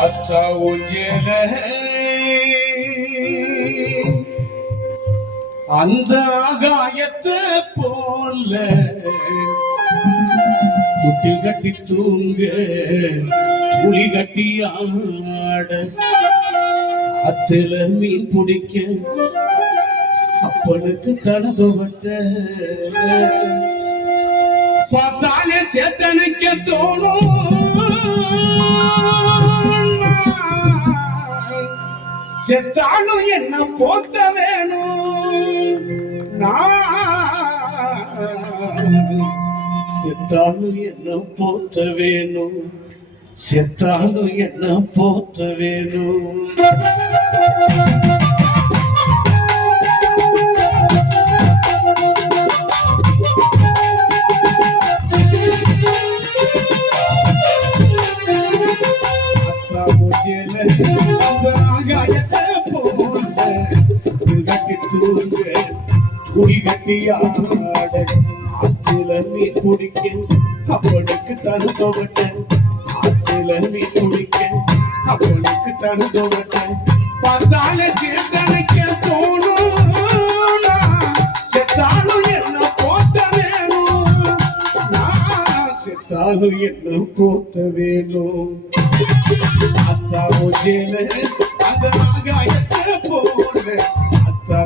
ஆத்தா அந்த ஆகாயத்தை போல துட்டில் கட்டி தூங்க துளி கட்டி ஆட அத்துல மீன் பிடிக்க அப்பனுக்கு தலை துவட்ட. பார்த்தாலே சேத்தனைக்க தோணும். செத்தாலும் என்ன போத்த வேணும்? செத்தாலும் என்ன போத்த வேணும்? செத்தாலும் என்ன போத்த வேணும்? துணி கட்டி ஆற்றில மீன் பிடிக்க அப்பனுக்கு தனு ஆற்றில மீன் பிடிக்க அப்பனுக்கு தனு துவட்ட. பார்த்தாலே தோணும் செத்தாலும் என்ன போத்த வேணும்? செத்தாலும் என்ன போத்த வேணும்? அத்தா முஜேல அந்த ஆகாயத்தை அத்தா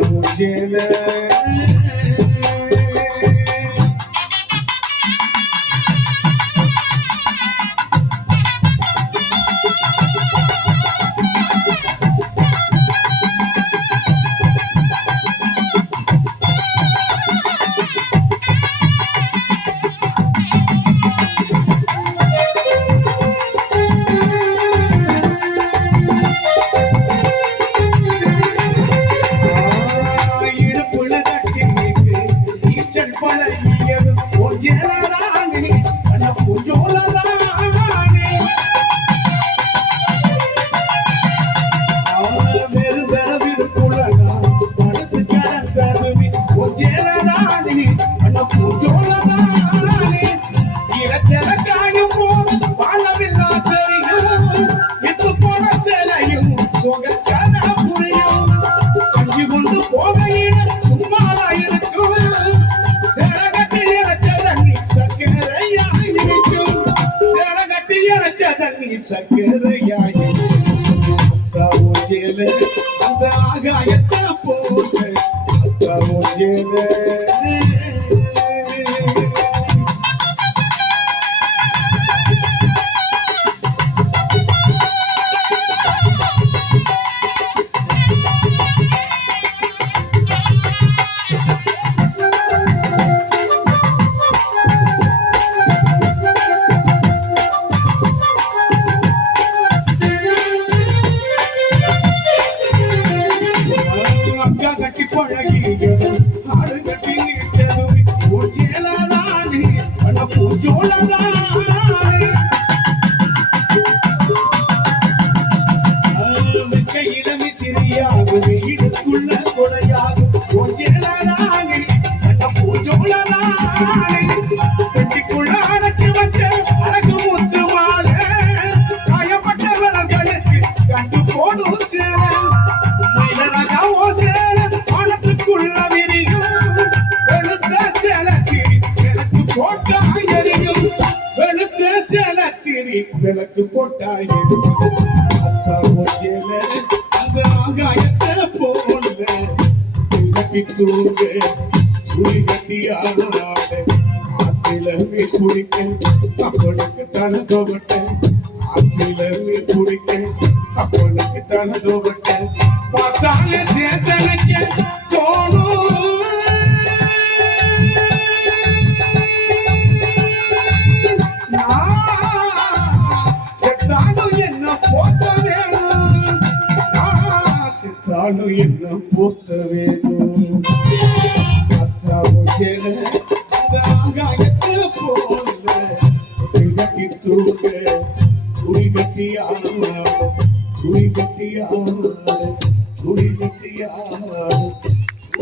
சேலகட்டி சக்கரையாய் ஊஞ்சேல அந்த ஆகாயத்தை போட்டு. அந்த கட்டி பழகியது ஆடு கட்டி நீச்சது பூச்சேலதானே அண்ண பூச்சோலதானே கையில மிசிறியாகுது இடுக்குள்ள கொடையாகும் பூச்சேலதானே அண்ண பூச்சோலதானே விளக்கு போட்டாய் அக்கா அத்தா அந்த ஆகாயத்தை போல. கட்டி தூங்க துணி கட்டி ஆட ஆற்றில குடிக்க அப்பனுக்கு தனக்கு விட்ட ஆற்றில மீன் குடிக்க அப்பனுக்கு தனக்கு விட்ட பார்த்தாலே சேத்தனைக்க காணு இன்னும் பூத்த வேணும் கட்டி தூக்க துணி கட்டி ஆட துணி கட்டி ஆட துணி கட்டி ஆட.